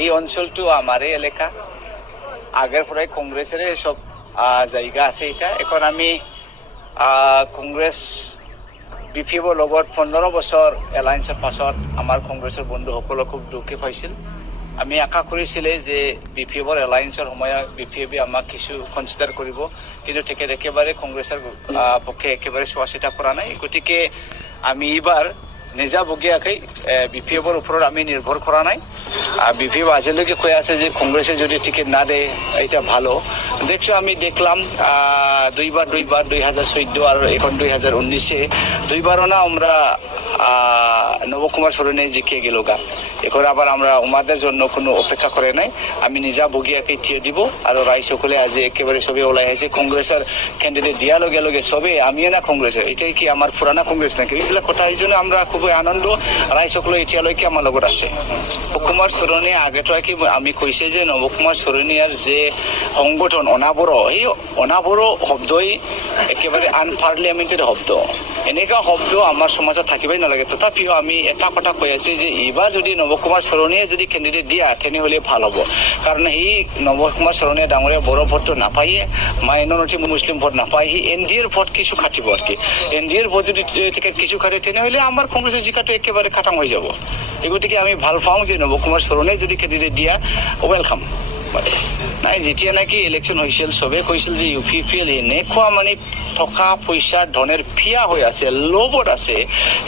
এই অঞ্চলটো আমাৰে এলেকা আগেৰ পৰাই কংগ্ৰেসেৰ সব জায়গা আছে এটা এখন আমি কংগ্ৰেস বিপিএফৰ লগত 15 বছৰ এলায়েন্সৰ পাছত আমাৰ কংগ্ৰেছৰ বন্ধুসকলক খুব দুখী পাইছিল আমি আশা কৰিছিলে যে বিপিএফৰ এলায়েন্সৰ সময়ত বিপিএফে আমাক কিছু কনসিডাৰ কৰিব কিন্তু তেখেত একেবাৰে কংগ্ৰেছৰ পক্ষে একেবাৰে চোৱা চিতা কৰা নাই গতিকে আমি এইবাৰ নিজাবগীয়াকৈ বিপিএফৰ ওপৰত আমি নিৰ্ভৰ কৰা নাই বিপিএফ আজিলৈকে কৈ আছে যে কংগ্রেসে যদি টিকিট না দেয় এটা ভালো দেখছো আমি দেখলাম দুইবার 2014 আর এখন 2019 দুইবারও না আমরা নবকুমার সোরেনে জিকিয়ে গেল গা এখন আবার আমরা ওমাদের জন্য কোনো অপেক্ষা করে নাই আমি নিজাবগীয়াকে টিয়ে দিব আর রাই সকলে আজ একেবারে সবে ওলাই আছে কংগ্রেসের ক্যান্ডিডেট দিয়ার লগে লগে সবে আমিও না কংগ্রেসের এটাই কি আমার পুরানা কংগ্রেস নাকি এইবিলাক কথা এই জন্য আমরা খুবই আনন্দ রাই সকলে এতিয়ালৈকে আমার লগত আছে নবকুমার সোরেনে আগে তো কি আমি কইছে যে নবকুমার সোরেনিয়ার যে সংগঠন অনাবর এই অনাবর শব্দই একেবারে আনপার্লিয়ামেন্টেড শব্দ এনেকা শব্দ আমার সমাজত থাকিবই নালাগে তথাপিও আমি এটা কথা কৈ আছো যে এইবাৰ যদি নবকুমার সোরেনিয়ে যদি ক্যান্ডিডেট দিয়া তেনেহলে ভাল হ'ব কারণ এই নবকুমার সোরেনিয়া ডাঙৰীয়া বড় ভোটটো নাপায়ে মাইনরিটি মুসলিম ভোট নাপায় এই এনডিএর ভোট কিছু খাটিব আর কি এনডিএর ভোট যদি কিছু খাটে তেনেহলে আমার কংগ্রেসের জিকাটো একেবারে খাটাং হয়ে যাব এই গতিকে আমি ভাল পাওঁ যে নবকুমার সোরেনিয়ে যদি ক্যান্ডিডেট দিয়া ওয়েলকাম নাই যেতিয়া নাকি ইলেকশন হৈছিল সবে কৈছিল যে ইউপিপিএল এনেকুৱা মানে টকা পইচা ধনেৰ ফিয়া হৈ আছে লোভত আছে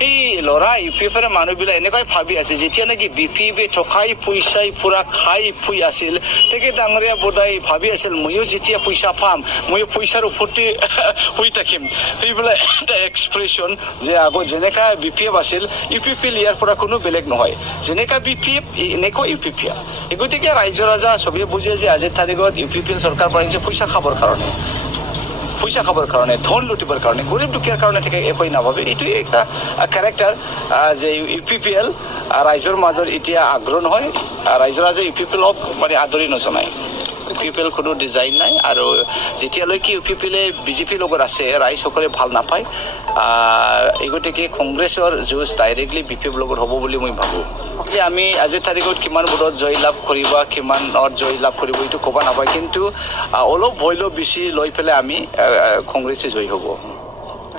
এই লৰা ইউপিএফৰ মানুহবিলাক এনেকৈ ভাবি আছে যেতিয়া নাকি বিপিএফে টকাই পইচাই পুৰা খাই ফুই আছিল তেখেত ডাঙৰীয়া বোধাই ভাবি আছিল ময়ো যেতিয়া পইচা পাম ময়ো পইচাৰ ওপৰতে হৈ থাকিম এইবিলাক এটা এক্সপ্ৰেছন যে আগত যেনেকা বিপিএফ আছিল ইউপিপিএল ইয়াৰ পৰা কোনো বেলেগ নহয় যেনেকা বিপিএফ এনেকুৱা ইউপিপিএল এই গতিকে ৰাইজৰ ৰাজা সবে বুঝে যে আজিৰ তাৰিখত ইউপিপিএল চৰকাৰ পাইছে পইচা খাবৰ কাৰণে ধন লুটিবৰ কাৰণে গৰিব দুখীয়াৰ কাৰণে থাকে একো নাভাবে এইটোৱে একটা ক্যাৰেক্টাৰ যে ইউপিপিএল ৰাইজৰ মাজত এতিয়া আগ্ৰহ নহয় ৰাইজৰ ৰাজে ইউপিপিএলক মানে আদৰি নজনায় ইউপিপিএল কোনো ডিজাইন নাই আৰু যেতিয়ালৈকে ইউপিপিএলে বিজেপিৰ লগত আছে ৰাইজ সকলে ভাল নাপায় এই গতিকে কংগ্ৰেছৰ যুঁজ ডাইৰেক্টলি বিপিএফ লগত হ'ব বুলি মই ভাবোঁ আমি আজিৰ তাৰিখত কিমান ভোটত জয়লাভ কৰিব কিমানত জয়লাভ কৰিব এইটো ক'ব নাপায় কিন্তু অলপ ভয় বেছি লৈ পেলাই আমি কংগ্ৰেছে জয়ী হ'ব